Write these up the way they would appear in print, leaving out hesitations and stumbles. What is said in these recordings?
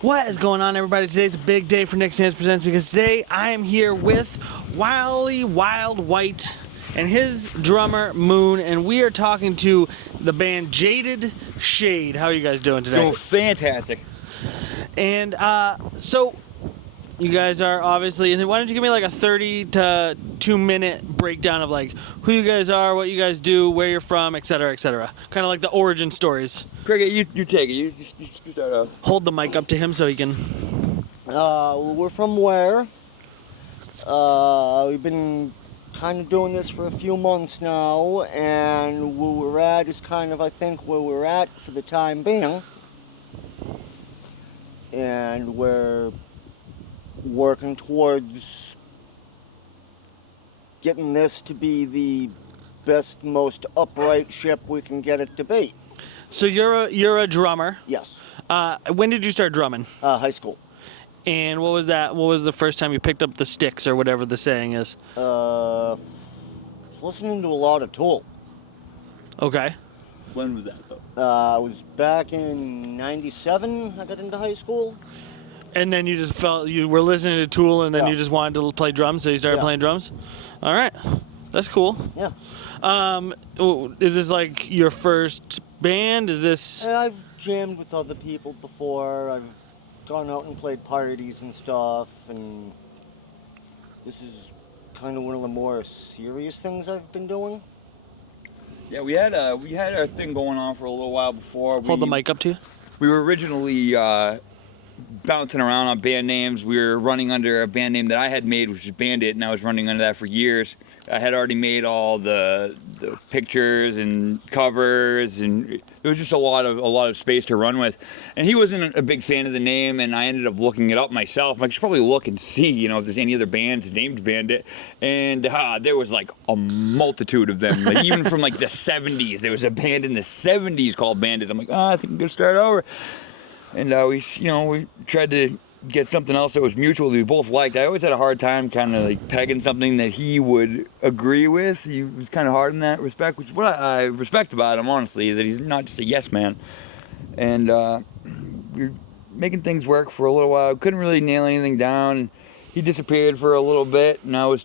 What is going on, everybody? Today's a big day for Nick Sands Presents because today I am here with Wiley Wild White and his drummer Moon, and we are talking to the band Jaded Shade. How are you guys doing today? Doing fantastic. And so you guys are obviously, and why don't you give me like a 30 to 2-minute breakdown of like who you guys are, what you guys do, where you're from, etc., etc. Kind of like the origin stories. Cricket, you take it. You start off. Hold the mic up to him so he can. We're from Ware. We've been kind of doing this for a few months now, and where we're at is kind of, I think, where we're at for the time being. And we're working towards getting this to be the best, most upright ship we can get it to be. So you're a drummer. Yes. When did you start drumming? High school. And what was that? What was the first time you picked up the sticks or whatever the saying is? Was listening to a lot of Tool. Okay. When was that though? It was back in '97. I got into high school. And then you just felt you were listening to Tool, and then Yeah. you just wanted to play drums, so you started playing drums. All right, that's cool. Yeah. Is this like your first band? Is this? And I've jammed with other people before. I've gone out and played parties and stuff, and this is kind of one of the more serious things I've been doing. Yeah, we had our thing going on for a little while before. Hold the mic up to you. We were originally bouncing around on band names. We were running under a band name that I had made, which is Bandit, and I was running under that for years. I had already made all the pictures and covers, and there was just a lot of space to run with. And he wasn't a big fan of the name, and I ended up looking it up myself. I should probably look and see, if there's any other bands named Bandit. And there was like a multitude of them. Like even from like the 70s, there was a band in the 70s called Bandit. I'm like, I think I'm gonna start over. And we tried to get something else that was mutual that we both liked. I always had a hard time kind of like pegging something that he would agree with. He was kind of hard in that respect, which is what I respect about him, honestly, that he's not just a yes man. And we were making things work for a little while. Couldn't really nail anything down. He disappeared for a little bit, and I was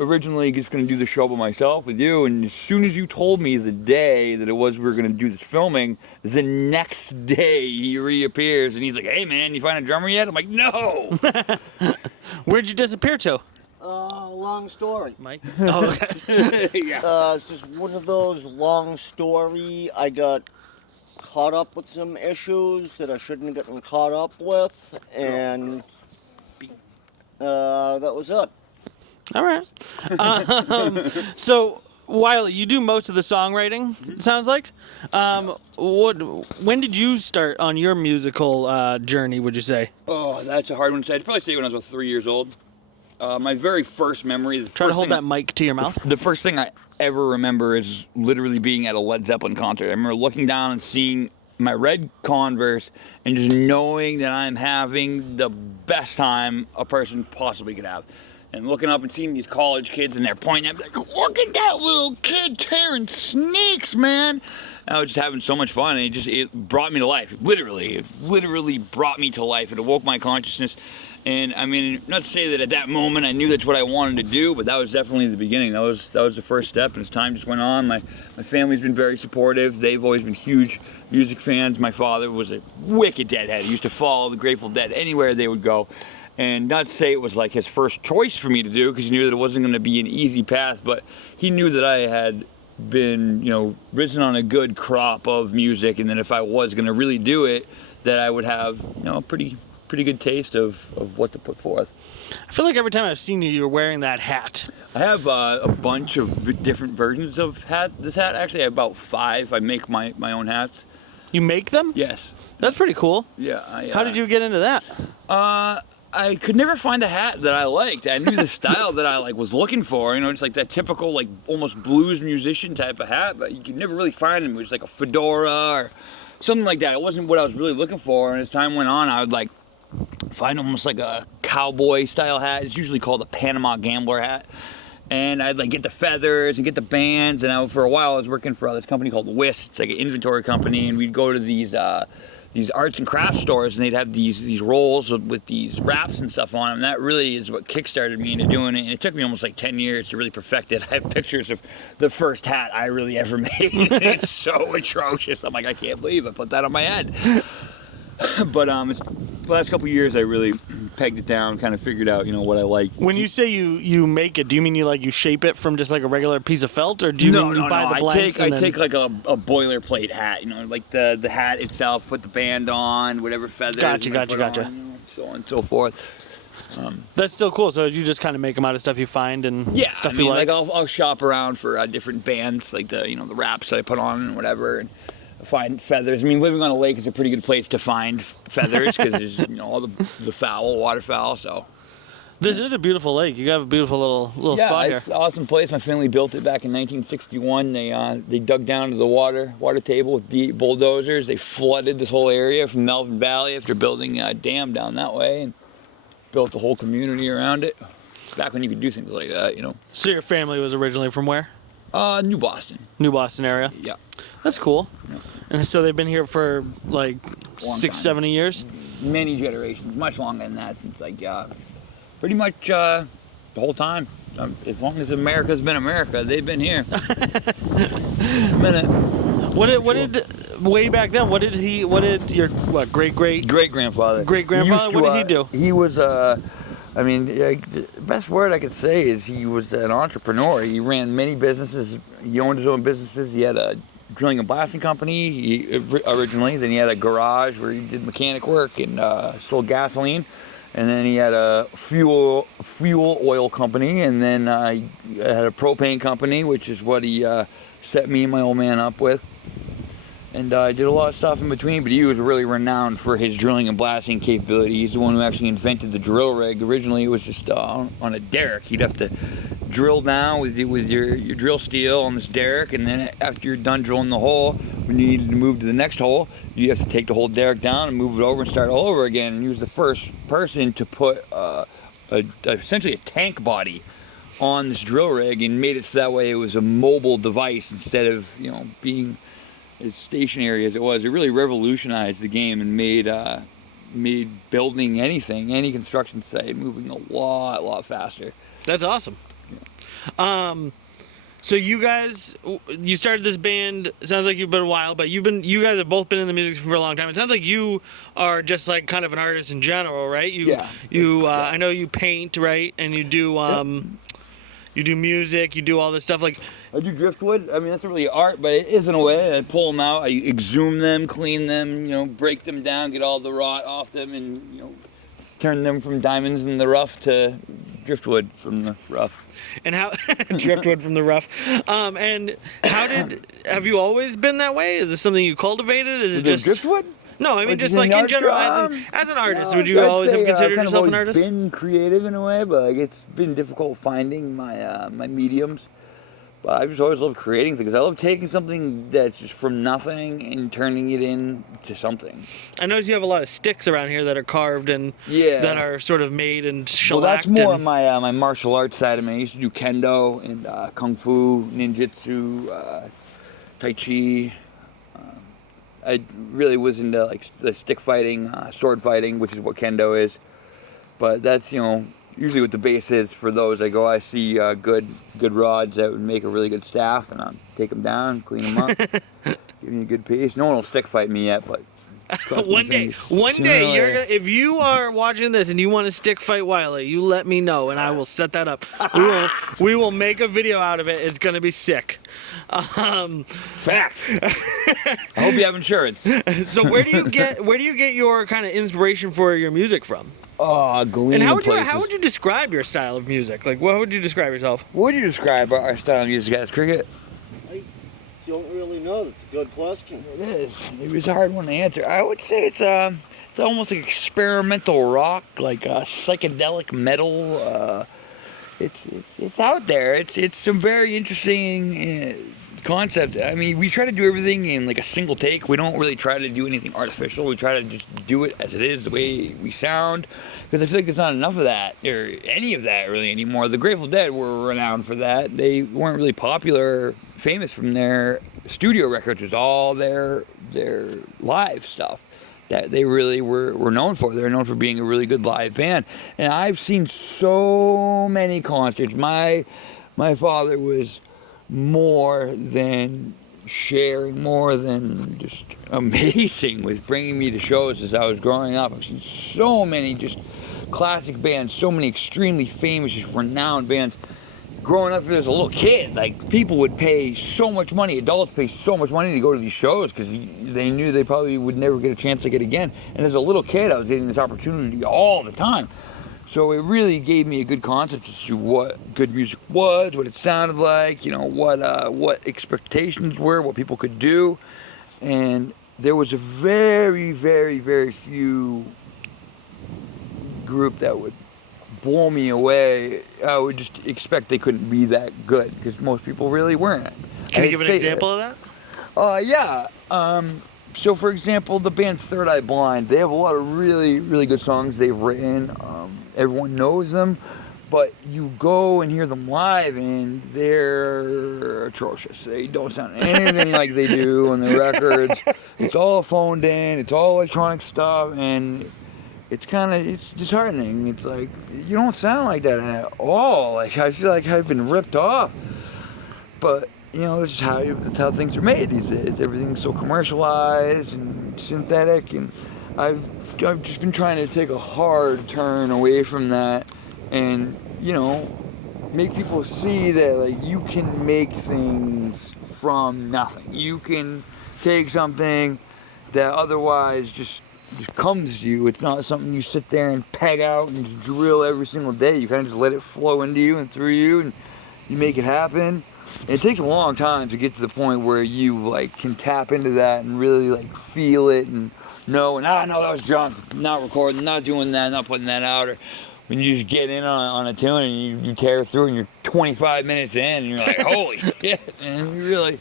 originally just going to do the show by myself with you, and as soon as you told me the day that it was we were going to do this filming, the next day he reappears and he's like, hey man, you find a drummer yet? I'm like, no. Where'd you disappear to? Long story. Mike. Oh, okay. Yeah. It's just one of those long story. I got caught up with some issues that I shouldn't have gotten caught up with, and that was it. All right. So, Wiley, you do most of the songwriting, it sounds like. When did you start on your musical journey, would you say? Oh, that's a hard one to say. I'd probably say when I was about 3 years old. My very first memory. Try to hold that mic to your mouth. The first thing I ever remember is literally being at a Led Zeppelin concert. I remember looking down and seeing my red Converse and just knowing that I'm having the best time a person possibly could have. And looking up and seeing these college kids and they're pointing at me like, look at that little kid tearing snakes, man. And I was just having so much fun, and it brought me to life. It literally brought me to life. It awoke my consciousness. And I mean, not to say that at that moment I knew that's what I wanted to do, but that was definitely the beginning. That was the first step, and as time just went on, my family's been very supportive. They've always been huge music fans. My father was a wicked Deadhead. He used to follow the Grateful Dead anywhere they would go. And not to say it was like his first choice for me to do, because he knew that it wasn't going to be an easy path, but he knew that I had been, risen on a good crop of music, and that if I was going to really do it, that I would have, a pretty good taste of what to put forth. I feel like every time I've seen you, you're wearing that hat. I have a bunch of different versions of this hat. Actually, I have about 5. I make my own hats. You make them? Yes. That's pretty cool. Yeah. How did you get into that? I could never find a hat that I liked. I knew the style that I was looking for, just like that typical almost blues musician type of hat, but you could never really find them. It was like a fedora or something like that. It wasn't what I was really looking for, and as time went on, I would find almost like a cowboy style hat. It's usually called a Panama Gambler hat. And I'd get the feathers and get the bands, and for a while I was working for this company called Whist. It's like an inventory company, and we'd go to these these arts and crafts stores, and they'd have these rolls with these wraps and stuff on them. That really is what kickstarted me into doing it. And it took me almost like 10 years to really perfect it. I have pictures of the first hat I really ever made. It's so atrocious. I'm like, I can't believe I put that on my head. But it's the last couple of years I really pegged it down, kind of figured out, what I like. When you say you make it, do you mean you shape it from just like a regular piece of felt, or do you mean you buy the blanks? I take like a boilerplate hat, like the hat itself, put the band on, whatever feathers. Gotcha. On, so on and so forth. That's still cool. So you just kind of make them out of stuff you find and stuff you like. I'll shop around for different bands, like the wraps that I put on and whatever, and find feathers. I mean, living on a lake is a pretty good place to find feathers because there's all the waterfowl. So this is a beautiful lake. You have a beautiful little spot here. It's an awesome place. My family built it back in 1961. They dug down to the water table with the bulldozers. They flooded this whole area from Melvin Valley after building a dam down that way, and built the whole community around it. Back when you could do things like that, So your family was originally from where? New Boston. New Boston area. Yeah. That's cool. Yeah. And so they've been here for like Long 6-7 years? Many generations, much longer than that. Since pretty much the whole time. As long as America's been America, they've been here. A minute. What did way back then? What did your great grandfather? What did he do? He was the best word I could say is he was an entrepreneur. He ran many businesses. He owned his own businesses. He had a drilling and blasting company originally. Then he had a garage where he did mechanic work and sold gasoline. And then he had a fuel oil company. And then he had a propane company, which is what he set me and my old man up with. And I did a lot of stuff in between, but he was really renowned for his drilling and blasting capability. He's the one who actually invented the drill rig. Originally, it was just on a derrick. You'd have to drill down with your drill steel on this derrick, and then after you're done drilling the hole, when you needed to move to the next hole, you have to take the whole derrick down and move it over and start all over again. And he was the first person to put essentially a tank body on this drill rig and made it so that way it was a mobile device instead of being as stationary as it was. It really revolutionized the game and made building any construction site moving a lot faster. That's awesome. Yeah. So you guys, you started this band. It sounds like you've been a while, but you guys have both been in the music for a long time. It sounds like you are just like kind of an artist in general, right? I know you paint, right? And you do you do music, you do all this stuff like. I do driftwood. I mean, that's not really art, but it is in a way. I pull them out, I exhume them, clean them, break them down, get all the rot off them, and turn them from diamonds in the rough to driftwood from the rough. And how driftwood from the rough? And have you always been that way? Is this something you cultivated? Is it just driftwood? No, I mean just like in general, as an artist, would you always have considered yourself an artist? I've been creative in a way, but it's been difficult finding my my mediums. But I just always love creating things. I love taking something that's just from nothing and turning it into something. I notice you have a lot of sticks around here that are carved and that are sort of made and shellacked. Well, that's more my my martial arts side of me. I used to do kendo and kung fu, ninjutsu, tai chi. I really was into like the stick fighting, sword fighting, which is what kendo is. But that's usually what the base is for those. I see good rods that would make a really good staff, and I'll take them down, clean them up, give me a good piece. No one will stick fight me yet, but one day, if you are watching this and you want to stick fight Wiley, you let me know and I will set that up. We will make a video out of it. It's gonna be sick. Fact. I hope you have insurance. So where do you get your kind of inspiration for your music from? Gleaning And places. how would you describe your style of music? Like, what would you describe yourself? What would you describe our style of music as, Cricket? I don't really know. That's a good question. It is. It was a hard one to answer. I would say it's almost like experimental rock, like psychedelic metal. It's out there. It's some very interesting concept. I mean, we try to do everything in like a single take. We don't really try to do anything artificial. We try to just do it as it is, the way we sound, because I feel like there's not enough of that or any of that really anymore. The Grateful Dead were renowned for that. They weren't really popular, famous from their studio records. It was all their live stuff. that they really were known for. They're known for being a really good live band. And I've seen so many concerts. My father was more than sharing, more than just amazing with bringing me to shows as I was growing up. I've seen so many just classic bands, so many extremely famous, just renowned bands. Growing up as a little kid, like, people would pay so much money, adults pay so much money to go to these shows because they knew they probably would never get a chance to get again. And as a little kid, I was getting this opportunity all the time. So it really gave me a good concept as to what good music was, what it sounded like, you know, what expectations were, what people could do. And there was a very, very, very few group that would blow me away. I would just expect they couldn't be that good because most people really weren't. Can you give an example of that? Yeah. So for example, the band Third Eye Blind, they have a lot of really, really good songs they've written. Everyone knows them, but you go and hear them live and they're atrocious. They don't sound anything like they do on the records. It's all phoned in, it's all electronic stuff, and it's disheartening. It's like, you don't sound like that at all. Like, I feel like I've been ripped off. But, you know, that's how things are made these days. Everything's so commercialized and synthetic, and I've just been trying to take a hard turn away from that and, you know, make people see that, like, you can make things from nothing. You can take something that otherwise just comes to you. It's not something you sit there and peg out and just drill every single day. You kind of just let it flow into you and through you, and you make it happen. And it takes a long time to get to the point where you, like, can tap into that and really, like, feel it and know, and no, that was junk, not recording, not doing that, not putting that out. Or when you just get in on a tune and you tear through and you're 25 minutes in and you're like, holy shit, man, you're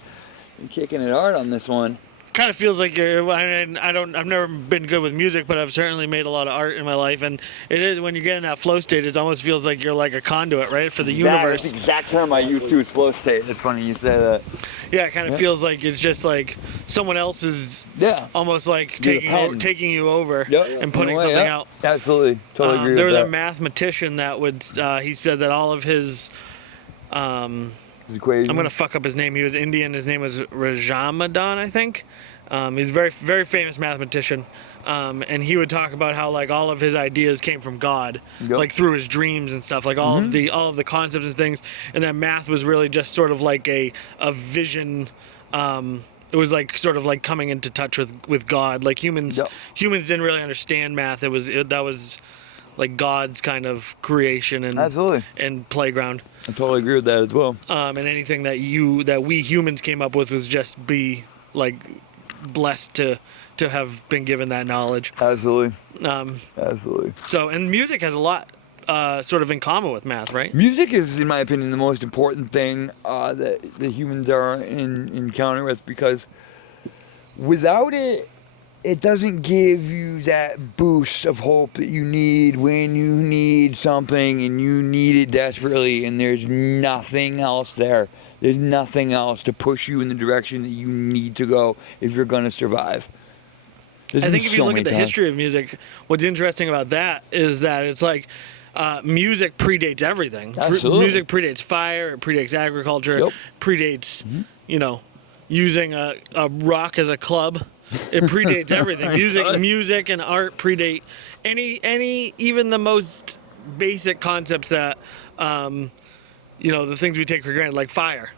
kicking it hard on this one. Kind of feels like I've never been good with music, but I've certainly made a lot of art in my life, and it is, when you get in that flow state, it almost feels like you're like a conduit, right, for the universe. That's the exact term I use too, is flow state. It's funny you say that. Yeah, it kind of feels like it's just like someone else is almost like taking you over and putting something out. Absolutely, totally agree with that. There was a mathematician that would, he said that all of his equation. I'm gonna fuck up his name. He was Indian. His name was Rajamadan, I think. He's a very, very famous mathematician, and he would talk about how, like, all of his ideas came from God, like through his dreams and stuff, like all of the concepts and things, and that math was really just sort of like a vision. It was like sort of like coming into touch with God. Like humans didn't really understand math. That was like God's kind of creation and playground. I totally agree with that as well. And anything that we humans came up with was just be like blessed to have been given that knowledge. Absolutely. Absolutely. So, and music has a lot sort of in common with math, right? Music is, in my opinion, the most important thing that the humans are in encounter with, because without it, it doesn't give you that boost of hope that you need when you need something and you need it desperately, and there's nothing else there. There's nothing else to push you in the direction that you need to go if you're going to survive. I think if you look at the history of music, what's interesting about that is that it's like music predates everything. Absolutely. Music predates fire, it predates agriculture, predates, you know, using a rock as a club. It predates everything. Music and art predate any even the most basic concepts that you know, the things we take for granted, like fire.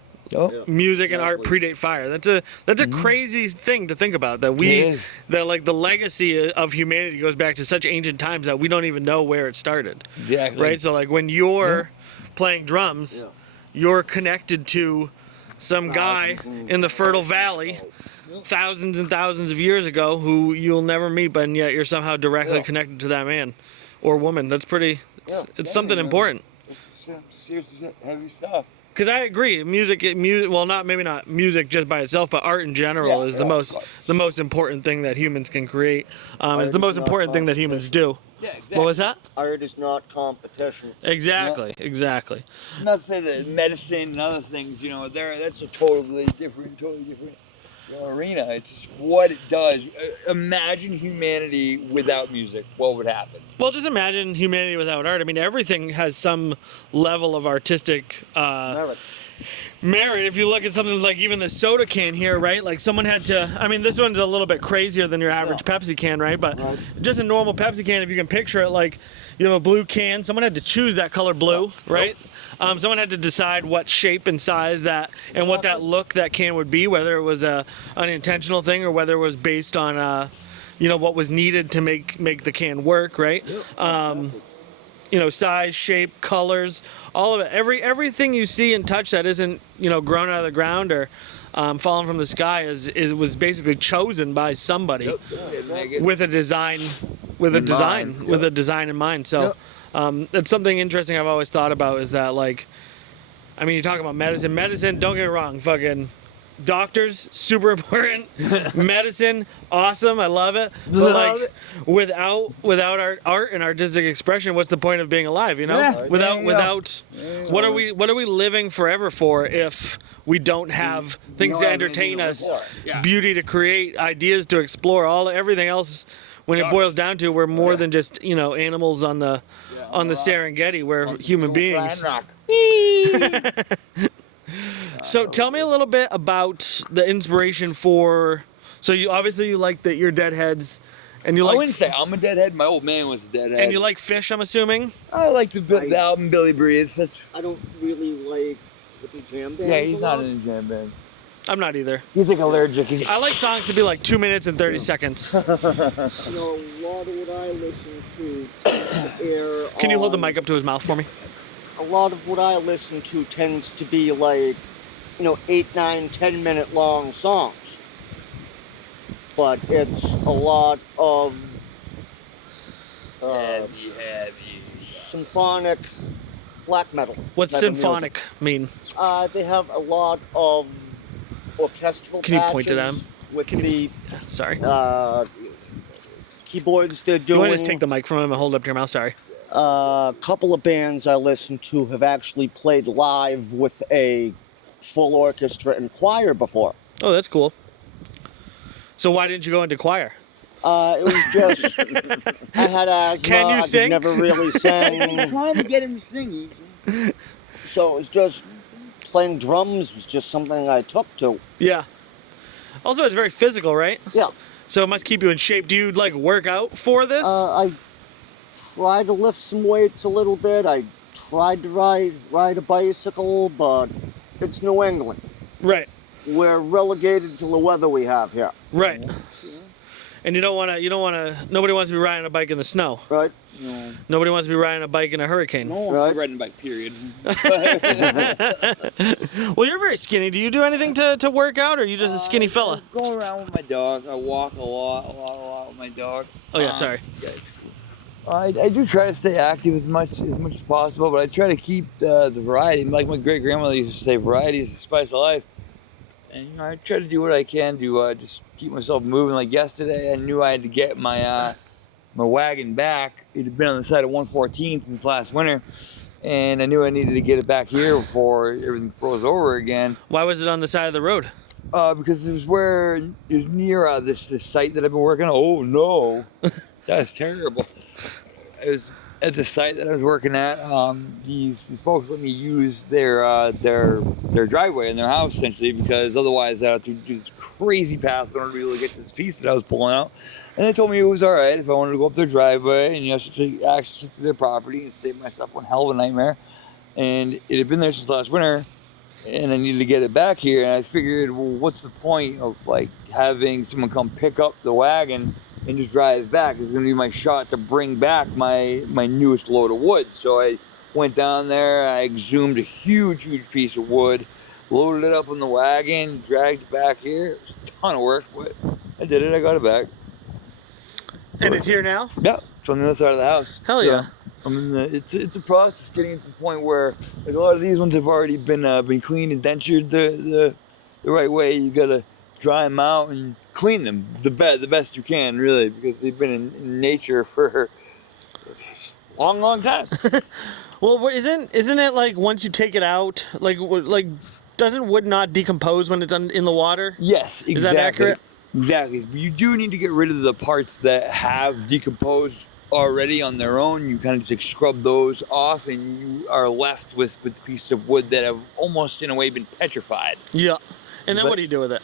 Music and art predate fire. That's a crazy thing to think about, that like the legacy of humanity goes back to such ancient times that we don't even know where it started. Exactly. Right? So like when you're playing drums, you're connected to some guy in the Fertile Valley thousands and thousands of years ago who you'll never meet, but yet you're somehow directly connected to that man or woman. That's pretty, it's something important. It's seriously heavy stuff. Because I agree, music, well, maybe not music just by itself, but art in general is the most important thing that humans can create. It's the most important thing that humans do. Yeah, exactly. What was that? Art is not competition. Exactly. Not to say that medicine and other things, you know, that's a totally different. arena. It's just what it does. Imagine humanity without music. What would happen? Well, just imagine humanity without art. I mean, everything has some level of artistic merit. If you look at something like even the soda can here, right? Like someone had to, I mean, this one's a little bit crazier than your average Pepsi can, right? But just a normal Pepsi can, if you can picture it, like you have a blue can, someone had to choose that color blue, right? Someone had to decide what shape and size that, and what that look that can would be, whether it was a unintentional thing or whether it was based on, you know, what was needed to make the can work, right? You know, size, shape, colors, all of it. Everything you see and touch that isn't, you know, grown out of the ground or fallen from the sky was basically chosen by somebody with a design, with a design in mind. So that's something interesting I've always thought about is that, like, I mean, you talk about medicine. Medicine, don't get me wrong, fucking doctors, super important. Medicine, awesome, I love it. But like, without art and artistic expression, what's the point of being alive? You know, without what are we living forever for if we don't have things to entertain us, beauty to create, ideas to explore, everything else? When it boils down to, we're more than just, you know, animals on the Serengeti. We're human beings. So tell me a little bit about the inspiration for. So you obviously like that you're deadheads, and you like. I wouldn't say I'm a deadhead. My old man was a deadhead. And you like Fish, I'm assuming. I like the album Billy Breathes. I don't really like the jam bands. Yeah, he's not in jam bands. I'm not either. He's like allergic. I like songs to be like 2 minutes and 30 seconds. You know, a lot of what I listen to tends to air. Can you hold the mic up to his mouth for me? A lot of what I listen to tends to be like, you know, 8, 9, 10-minute long songs. But it's a lot of heavy. symphonic black metal. What's type of symphonic mean? music. They have a lot of orchestral Can you point to them? With the Sorry. keyboards they're You doing. want to just take the mic from him and hold it up to your mouth? Sorry. A couple of bands I listen to have actually played live with a full orchestra and choir before. Oh, that's cool. So why didn't you go into choir? It was just I had asthma. Can you sing? I've never really sang. Trying to get him to sing. So it was just playing drums was just something I took to. Yeah. Also, it's very physical, right? Yeah. So it must keep you in shape. Do you like work out for this? I tried to lift some weights a little bit. I tried to ride a bicycle, but it's New England. Right. We're relegated to the weather we have here. Right. And you don't want to. Nobody wants to be riding a bike in the snow. Right? No. Nobody wants to be riding a bike in a hurricane. No one's Right. riding a bike, period. Well, you're very skinny. Do you do anything to work out, or are you just a skinny fella? I go around with my dog. I walk a lot with my dog. Oh yeah, sorry. Yeah, it's cool. I do try to stay active as much as possible, but I try to keep the variety. Like my great grandmother used to say, variety is the spice of life. And you know, I try to do what I can to just keep myself moving. Like yesterday, I knew I had to get my my wagon back. It had been on the side of 114th since last winter, and I knew I needed to get it back here before everything froze over again. Why was it on the side of the road? Because it was near this site that I've been working on. Oh no, that's terrible. It was at the site that I was working at. These folks let me use their driveway in their house essentially, because otherwise I had to do this crazy path in order to be able to get to this piece that I was pulling out. And they told me it was all right if I wanted to go up their driveway and take access to their property and save myself one hell of a nightmare. And it had been there since last winter, and I needed to get it back here. And I figured, well, what's the point of like having someone come pick up the wagon and just drive back? It's gonna be my shot to bring back my newest load of wood. So I went down there, I exhumed a huge piece of wood, loaded it up on the wagon, dragged it back here. It was a ton of work, but I did it, I got it back. And it's here now? Yeah, it's on the other side of the house. Hell So, yeah. I mean, it's a process getting to the point where like a lot of these ones have already been cleaned and dentured the right way. You gotta dry them out and clean them the best you can, really, because they've been in nature for a long time. Well, isn't it like once you take it out, like doesn't wood not decompose when it's in the water? Yes, exactly. Is that accurate? Exactly. You do need to get rid of the parts that have decomposed already on their own. You kind of just scrub those off, and you are left with the piece of wood that have almost, in a way, been petrified. Yeah. And then But- what do you do with it?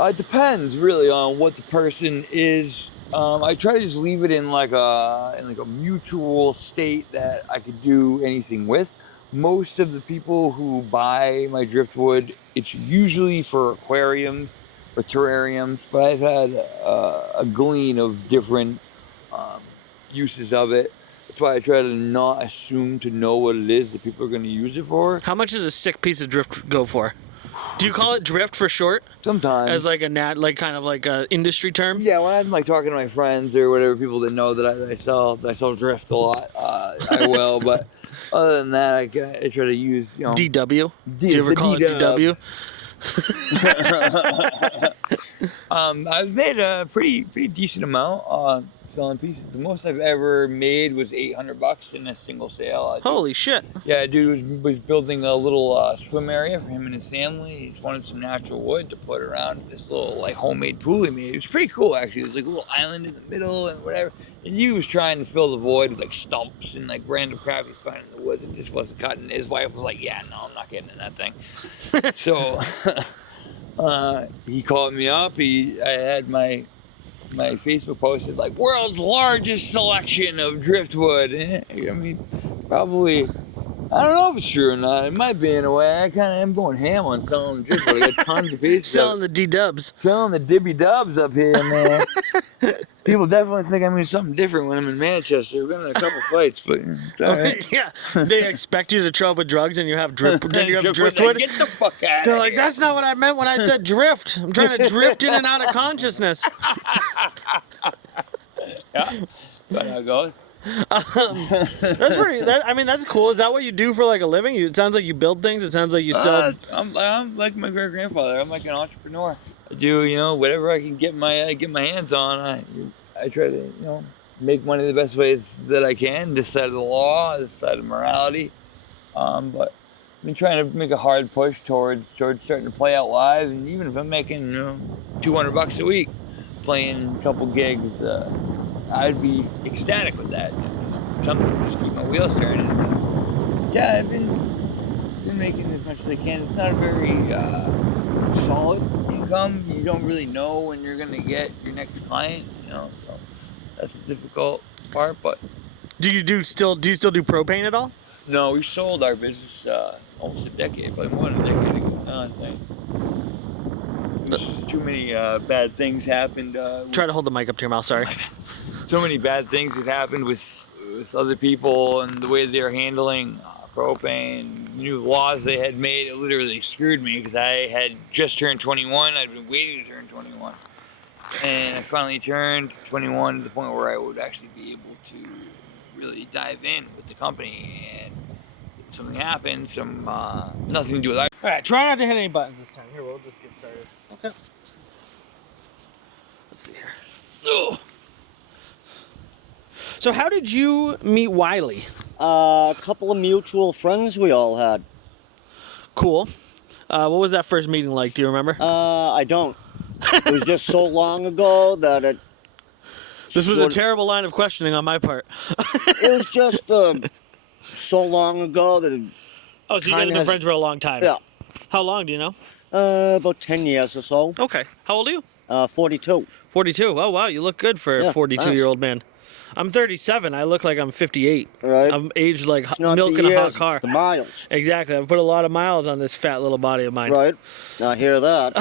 It depends really on what the person is. I try to just leave it in like a mutual state that I could do anything with. Most of the people who buy my driftwood, it's usually for aquariums or terrariums, but I've had a glean of different uses of it. That's why I try to not assume to know what it is that people are going to use it for. How much does a sick piece of drift go for? Do you call it drift for short? Sometimes. As like kind of like a industry term? Yeah, when I'm like talking to my friends or whatever, people that know that I sell drift a lot, I will. But other than that, I try to use, you know, DW? Do you ever call it DW? I've made a pretty decent amount selling pieces. The most I've ever made was $800 in a single sale. Holy shit. Yeah, dude was building a little swim area for him and his family. He just wanted some natural wood to put around this little like homemade pool he made. It was pretty cool actually. It was like a little island in the middle and whatever. And he was trying to fill the void with like stumps and like random crap he's finding in the woods and just wasn't cutting. His wife was like, "Yeah, no, I'm not getting in that thing." So he called me up. I had my Facebook posted like world's largest selection of driftwood. I mean, probably, I don't know if it's true or not. It might be in a way. I kind of am going ham on selling driftwood. I got tons of pieces. Selling the D-dubs. Selling the dibby dubs up here, man. People definitely think I mean something different when I'm in Manchester. We've been in a couple fights, but it's all right. Yeah, they expect you to show up with drugs and you have driftwood. Like, get the fuck out They're of like, here. that's not what I meant when I said drift. I'm trying to drift in and out of consciousness. Yeah, that's how it goes. That's pretty. I mean, that's cool. Is that what you do for like a living? It sounds like you build things. It sounds like you sell. I'm like my great grandfather. I'm like an entrepreneur. I do, you know, whatever I can get my hands on. I try to, you know, make money the best ways that I can. This side of the law, this side of morality. But I've been trying to make a hard push towards starting to play out live. And even if I'm making, you know, $200 a week, playing a couple gigs, I'd be ecstatic with that. Something to just keep my wheels turning. Yeah, I've been making as much as I can. It's not a very solid income. You don't really know when you're gonna get your next client, you know. So that's the difficult part. But Do you still do propane at all? no, we sold our business almost a decade, probably more than a decade ago. I think. Too many bad things happened. Try to hold the mic up to your mouth. Sorry. So many bad things that happened with other people and the way they're handling propane, new laws they had made. It literally screwed me because I had just turned 21. I'd been waiting to turn 21. And I finally turned 21 to the point where I would actually be able to really dive in with the company. And something happened, nothing to do with that. All right. Try not to hit any buttons this time. Here, we'll just get started. Okay. Let's see here. Ugh. So how did you meet Wiley? A couple of mutual friends we all had. Cool. What was that first meeting like? Do you remember? I don't. It was just so long ago that it. This was a terrible line of questioning on my part. It was just so long ago that it. Oh, so you guys have been friends for a long time? Yeah. How long do you know? About 10 years or so. Okay. How old are you? 42. 42. Oh, wow. You look good for a Yeah, 42-year-old man. I'm 37. I look like I'm 58. Right. I'm aged like It's not milk the in a hot years, car. it's the miles. Exactly. I've put a lot of miles on this fat little body of mine. Right. I hear that.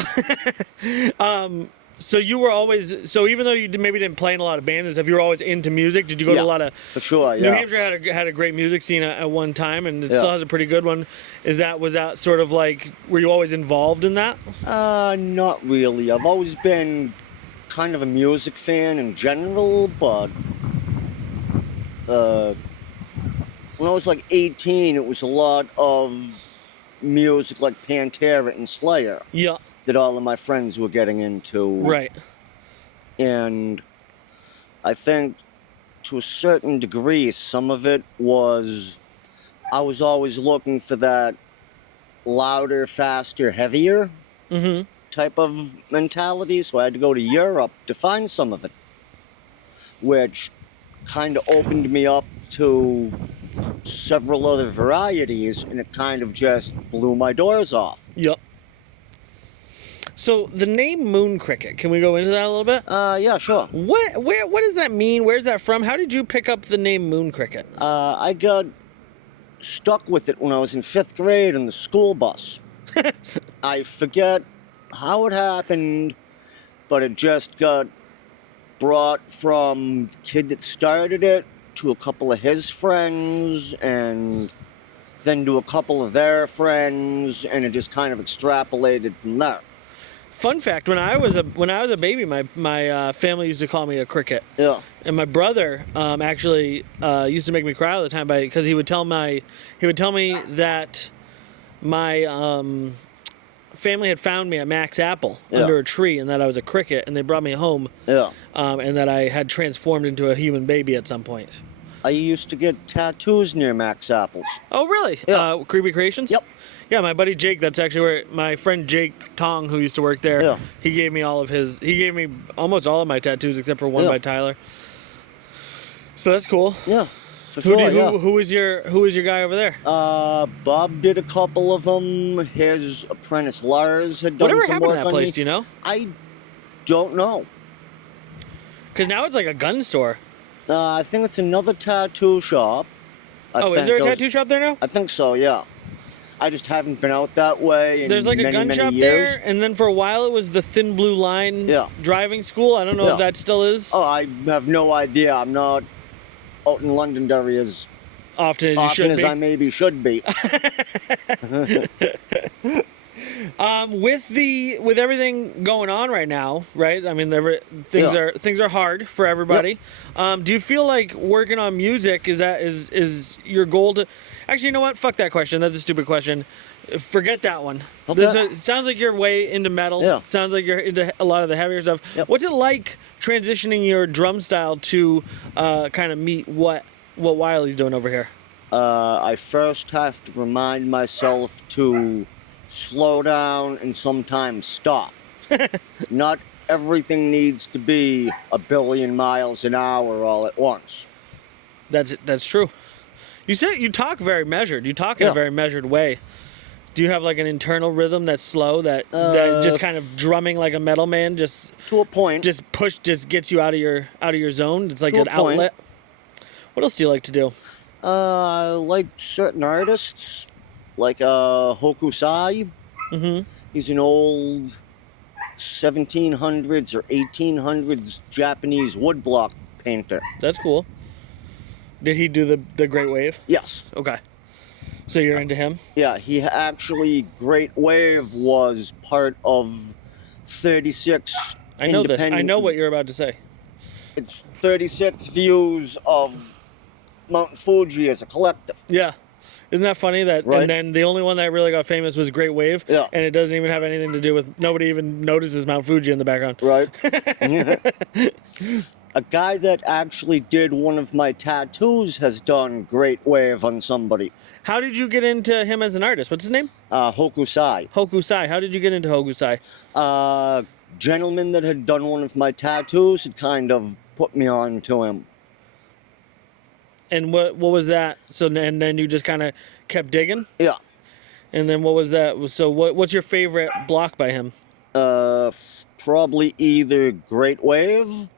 So you were always, so even though you maybe didn't play in a lot of bands and stuff, you were always into music. Did you go to a lot of? For sure, New yeah. Hampshire had a great music scene at one time, and it Yeah. still has a pretty good one. Was that sort of like, were you always involved in that? Not really. I've always been kind of a music fan in general, but when I was like 18, it was a lot of music like Pantera and Slayer Yeah. that all of my friends were getting into. Right. And I think to a certain degree, some of it was, I was always looking for that louder, faster, heavier Mm-hmm. type of mentality. So I had to go to Europe to find some of it, which kind of opened me up to several other varieties, and it kind of just blew my doors off. Yep. So the name moon cricket, can we go into that a little bit? Yeah, sure. What does that mean? Where's that from? How did you pick up the name moon cricket? I got stuck with it when I was in 5th grade in the school bus. I forget how it happened, but it just got brought from the kid that started it to a couple of his friends, and then to a couple of their friends, and it just kind of extrapolated from there. Fun fact: when I was a baby, my family used to call me a cricket. Yeah. And my brother actually used to make me cry all the time because he would tell me that my family had found me at Mac's Apple under a tree, and that I was a cricket, and they brought me home. Yeah. And that I had transformed into a human baby at some point. I used to get tattoos near Mac's Apples. Oh, really? Yeah. Creepy Creations? Yep. Yeah, my buddy Jake, that's actually where my friend Jake Tong, who used to work there, Yeah. he gave me almost all of my tattoos except for one by Tyler. So that's cool. Yeah. For sure, Who was your guy over there? Bob did a couple of them. His apprentice Lars had done Whatever some happened work to that on place, me. do you know? I don't know. Because now it's like a gun store. I think it's another tattoo shop. Is there a tattoo shop there now? I think so, yeah. I just haven't been out that way in There's like many, a gun many shop years. there, and then for a while it was the Thin Blue Line driving school. I don't know if that still is. Oh, I have no idea. I'm not out in Londonderry as Often as you should often as be. I maybe should be. With everything going on right now, right? I mean, things are hard for everybody. Do you feel like working on music is your goal to? Actually, you know what? Fuck that question. That's a stupid question. Forget that one. Okay. It sounds like you're way into metal. Yeah. Sounds like you're into a lot of the heavier stuff. Yep. What's it like transitioning your drum style to kind of meet what Wiley's doing over here? I first have to remind myself to slow down and sometimes stop. Not everything needs to be a billion miles an hour all at once. That's true. You said you talk very measured. You talk in a very measured way. Do you have like an internal rhythm that's slow that just kind of drumming like a metal man just to a point just gets you out of your zone? It's like an outlet. What else do you like to do? I like certain artists, like Hokusai. Mm-hmm. He's an old 1700s or 1800s Japanese woodblock painter. That's cool. Did he do the Great Wave? Yes. Okay. So you're into him? Yeah, he actually, Great Wave was part of 36 I know this. independent- I know what you're about to say. It's 36 views of Mount Fuji as a collective. Yeah. Isn't that funny that Right. and then the only one that really got famous was Great Wave? Yeah. And it doesn't even have anything to do with nobody even notices Mount Fuji in the background. Right. A guy that actually did one of my tattoos has done Great Wave on somebody. How did you get into him as an artist? What's his name? Hokusai. Hokusai. How did you get into Hokusai? Gentleman that had done one of my tattoos had kind of put me on to him. And what was that? So and then you just kind of kept digging? Yeah. And then what was that? So what's your favorite block by him? Probably either Great Wave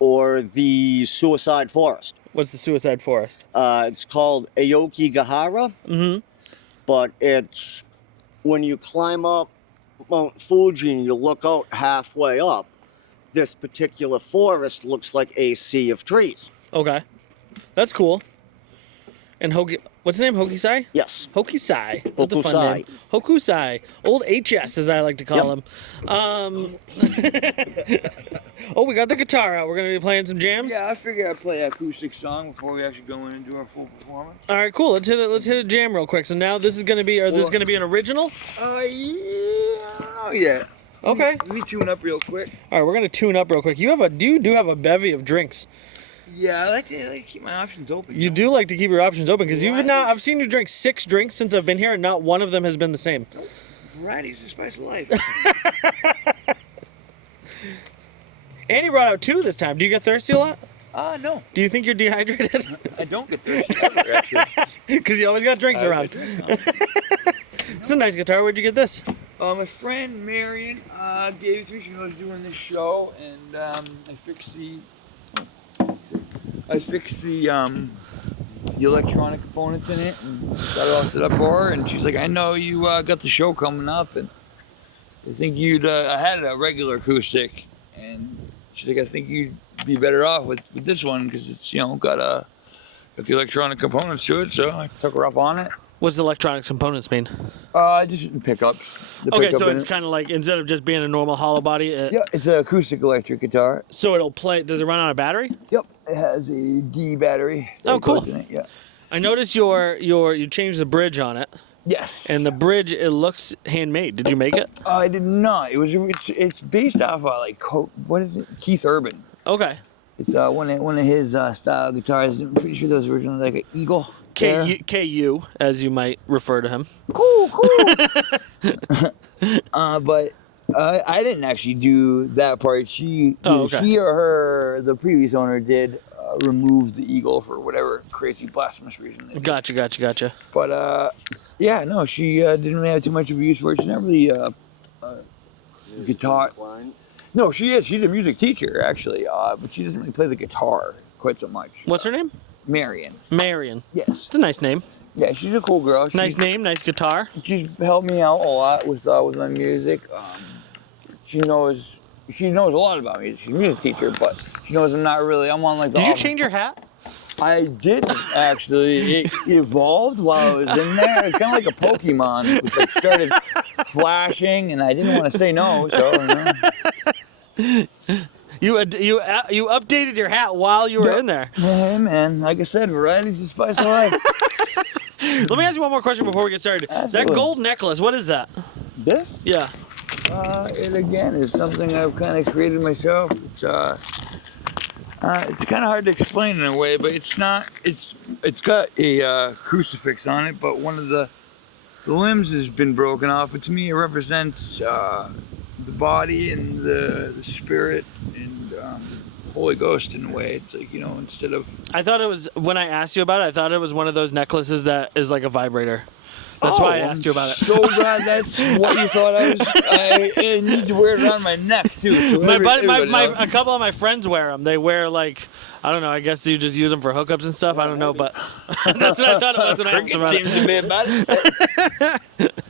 or the Suicide Forest. What's the Suicide Forest? It's called Aoki Gahara. Mm-hmm. But it's when you climb up Mount Fuji and you look out halfway up, this particular forest looks like a sea of trees. Okay. That's cool. And what's his name? Hokusai? Yes. Hokusai. That's a fun name. Hokusai. Old HS, as I like to call him. Oh, we got the guitar out. We're going to be playing some jams? Yeah, I figured I'd play an acoustic song before we actually go in and do our full performance. All right, cool. Let's hit a jam real quick. So now this is going to be, this is going to be an original? Yeah, I don't know yet. Okay. Let me tune up real quick. All right, we're going to tune up real quick. You do have a bevy of drinks. Yeah, I like to keep my options open. You do like to keep your options open because I've seen you drink 6 drinks since I've been here, and not one of them has been the same. Variety's the spice of life. And you brought out 2 this time. Do you get thirsty a lot? No. Do you think you're dehydrated? I don't get thirsty ever, actually. Because you always got drinks around. It's a nice guitar. Where'd you get this? My friend Marion gave it to me. She was doing this show, and I fixed the electronic components in it and got it all set up for her. And she's like, I know you got the show coming up, and I think you'd. I had a regular acoustic, and she's like, I think you'd be better off with this one because it's got the electronic components to it. So I took her up on it. What's the electronic components mean? Just pickups. Okay, so it's kind of like, instead of just being a normal hollow body. Yeah, it's an acoustic electric guitar. So it'll play. Does it run on a battery? Yep, it has a D battery. Oh, cool. Yeah. I noticed you changed the bridge on it. Yes. And the bridge, it looks handmade. Did you make it? I did not. It's based off what is it? Keith Urban. Okay. It's one of his style guitars. I'm pretty sure those were originally like an Eagle. KU, as you might refer to him. Cool. But I didn't actually do that part. She or the previous owner did remove the Eagle for whatever crazy blasphemous reason. Gotcha. But yeah, no, she didn't really have too much of a use for it. She's not really guitar. No, she is. She's a music teacher actually, but she doesn't really play the guitar quite so much. What's her name? Marion. Yes. It's a nice name. Yeah, she's a cool girl. Nice name, nice guitar. She's helped me out a lot with my music. She knows a lot about music. She's a music teacher, but she knows I'm on like the. Did you change your hat? I didn't actually. It evolved while I was in there. It's kind of like a Pokemon. It was like started flashing, and I didn't want to say no, so. You updated your hat while you were in there. Hey man, like I said, variety's the spice of life. Let me ask you one more question before we get started. Absolutely. That gold necklace, what is that? This? Yeah. It again is something I've kind of created myself. It's kind of hard to explain in a way, but it's not. It's got a crucifix on it, but one of the limbs has been broken off. But to me, it represents the body and the spirit and Holy Ghost in a way. It's like, instead of. I thought it was, when I asked you about it, I thought it was one of those necklaces that is like a vibrator. That's why I asked you about it. So glad that's what you thought I was. I need to wear it around my neck too. So a couple of my friends wear them. They wear like, I don't know. I guess you just use them for hookups and stuff. I don't know, but that's what I thought it was when I asked about it.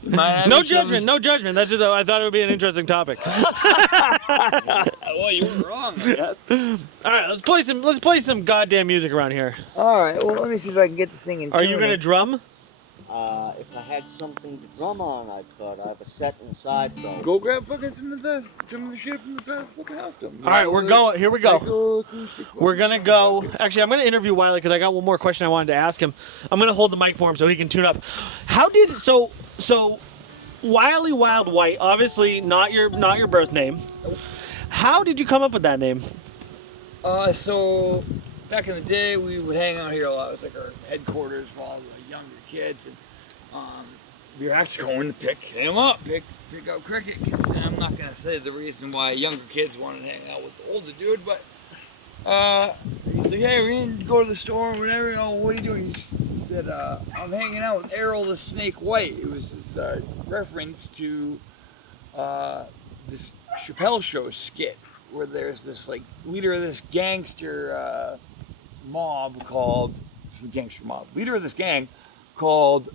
No judgment. That's just, I thought it would be an interesting topic. Well, you were wrong. All right, let's play some goddamn music around here. All right. Well, let me see if I can get this thing in. Are you gonna drum? If I had something to drum on, I could. I have a set inside, though. Go grab fucking some of the shit from the side of the fucking house. All right, we're going. Here we go. We're gonna go. Actually, I'm gonna interview Wiley because I got one more question I wanted to ask him. I'm gonna hold the mic for him so he can tune up. So Wiley Wild White? Obviously, not your birth name. How did you come up with that name? So back in the day, we would hang out here a lot. It was like our headquarters for all the younger kids, and we were actually going to pick him up, pick up Cricket. Cause I'm not gonna say the reason why younger kids wanted to hang out with the older dude, but he's like, hey, we need to go to the store or whatever. What are you doing? He said, I'm hanging out with Errol the Snake White. It was this reference to this Chappelle Show skit where there's this like leader of this gangster leader of this gang called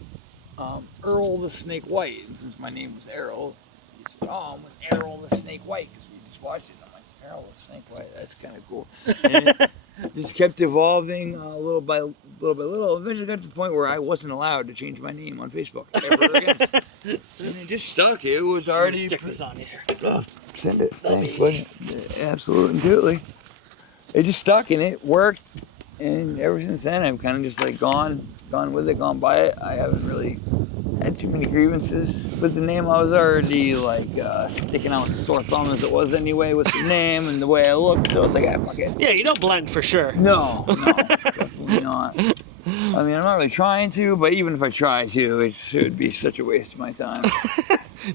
Earl the Snake White. And since my name was Errol, he said, I'm with Errol the Snake White, because we just watched it. And I'm like, Errol the Snake White, that's kind of cool. And it just kept evolving little by little. Eventually got to the point where I wasn't allowed to change my name on Facebook ever again. And it just stuck. It was already. Stick this on here. Send it. Thanks, buddy. Absolutely. It just stuck and it worked. And ever since then, I've kind of just like gone with it, gone by it. I haven't really had had too many grievances with the name. I was already like sticking out sore thumb as it was anyway with the name and the way I looked. So I was like, ah, fuck it. Yeah, you don't blend for sure. No, definitely not. I mean, I'm not really trying to, but even if I try to, it would be such a waste of my time.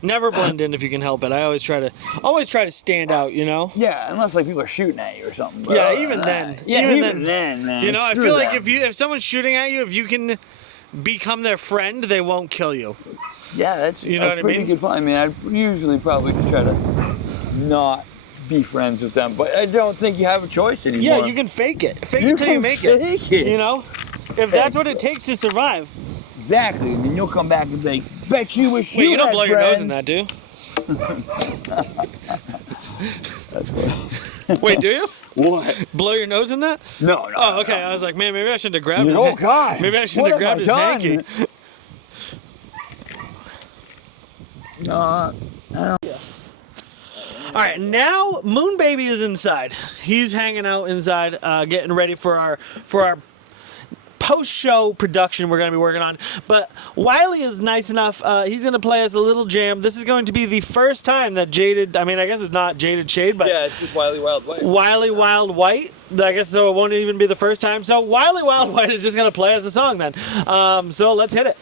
Never blend in if you can help it. I always try to stand out, you know? Yeah, unless like people are shooting at you or something. But Yeah, even then. Yeah, even then, man. You know, I screw feel like them. if someone's shooting at you, if you can become their friend, they won't kill you. Yeah, that's You know what I a pretty mean? good point. I mean, I'd usually probably just try to not be friends with them, but I don't think you have a choice anymore. Yeah, you can fake it. Fake it till you make it. Fake it. You know? If that's what it takes to survive. Exactly, and then you'll come back and be like, bet you wish Wait, you don't had blow your nose in friends." that, do you? That's what. Wait, do you? What? Blow your nose in that? No, no. Oh, okay. I was like, man, maybe I shouldn't have grabbed his Oh God! Maybe I shouldn't What have grabbed his done? hanky. No. All right, now Moon Baby is inside. He's hanging out inside, getting ready for our post-show production we're going to be working on. But Wiley is nice enough. He's going to play us a little jam. This is going to be the first time that Jaded, I mean, I guess it's not Jaded Shade, but Yeah, it's just Wiley Wild White. Wiley Wild White. I guess so it won't even be the first time. So Wiley Wild White is just going to play us a song then. So let's hit it.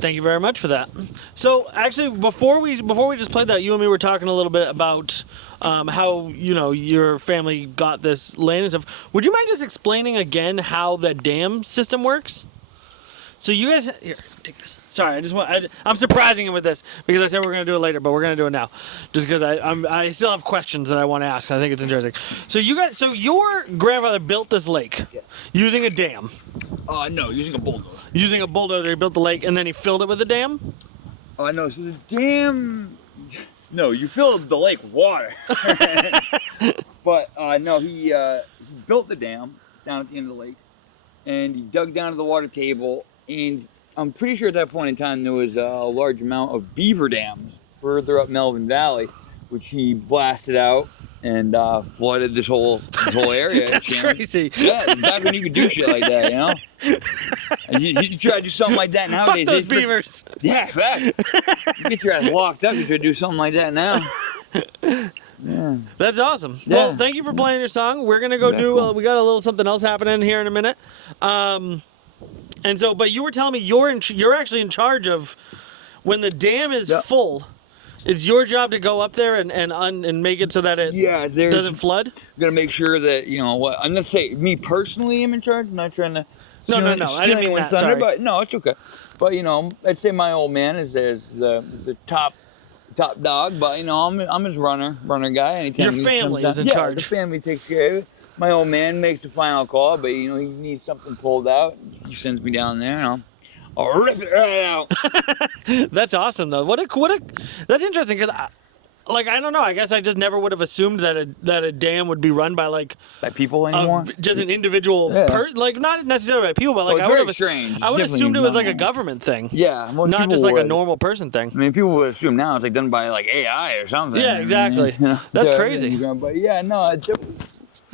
Thank you very much for that. So actually, before we just played that, you and me were talking a little bit about how your family got this land and stuff. Would you mind just explaining again how the dam system works? So you guys, here, take this. Sorry, I'm surprising him with this because I said we're gonna do it later, but we're gonna do it now, just because I still have questions that I want to ask. I think it's interesting. So your grandfather built this lake using a dam. No, using a bulldozer. Using a bulldozer, he built the lake and then he filled it with a dam. Oh no, so the dam. No, you filled the lake with water. But no, he built the dam down at the end of the lake, and he dug down to the water table. And I'm pretty sure at that point in time there was a large amount of beaver dams further up Melvin Valley, which he blasted out and flooded this whole area. That's crazy. Yeah, back when you could do shit like that, you know? And you try to do something like that nowadays. Fuck those beavers. Yeah, fact. You get your ass locked up, you try to do something like that now. Yeah. That's awesome. Yeah. Well, thank you for playing your song. We're gonna go cool. we got a little something else happening here in a minute. And so, but you were telling me you're actually in charge of when the dam is full. It's your job to go up there and make it so that it doesn't flood. I'm gonna make sure that I'm gonna say me personally am in charge. I'm not trying to No, I didn't stealing mean one's that, thunder, sorry. but no, it's okay. But I'd say my old man is the top dog. But I'm his runner guy. Anytime Your he family comes is in down- charge. The family takes care of it. My old man makes the final call, but he needs something pulled out. He sends me down there, and I'll rip it right out. That's awesome though. That's interesting because I don't know. I guess I just never would have assumed that a dam would be run by By people anymore? just an individual not necessarily by people, but it's I would very have strange. I would It's assumed it was like a definitely government thing. Yeah, most Not people just like a would. normal person thing. I mean, people would assume now it's like done by like AI or something. Yeah, exactly. That's crazy. But yeah, no.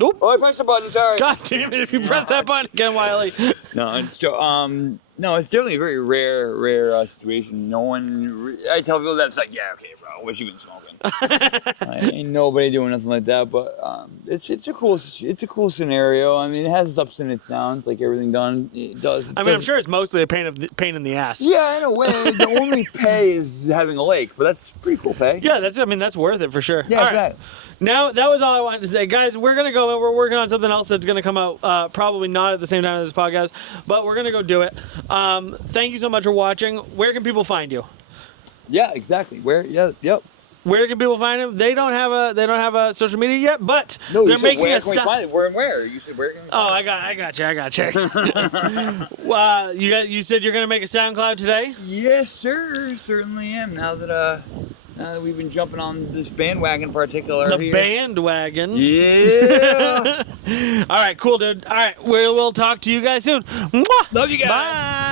Oop. Oh, I pressed the button. Sorry. God damn it! If you press that button again, Wiley. No, it's definitely a very rare situation. No one. I tell people that's like, yeah, okay, bro, what you been smoking? Ain't nobody doing nothing like that. But it's a cool scenario. I mean, it has its ups and its downs, like everything does. I mean, I'm sure it's mostly a pain in the ass. Yeah, in a way, the only pay is having a lake, but that's pretty cool pay. Yeah, that's worth it for sure. Yeah, all right. exactly. Now, that was all I wanted to say. Guys, we're going to go and we're working on something else that's going to come out probably not at the same time as this podcast, but we're going to go do it. Thank you so much for watching. Where can people find you? Yeah, exactly. Where? Yeah, yep. Where can people find them? They don't have a social media yet, but No, they're you said making where a can we find it? Where? You said where can we find it? I got you. You said you're going to make a SoundCloud today? Yes, sir. Certainly am. Now that we've been jumping on this bandwagon in particular. The here. bandwagon. Yeah. All right, cool, dude. All right, we'll talk to you guys soon. Mwah! Love you guys. Bye.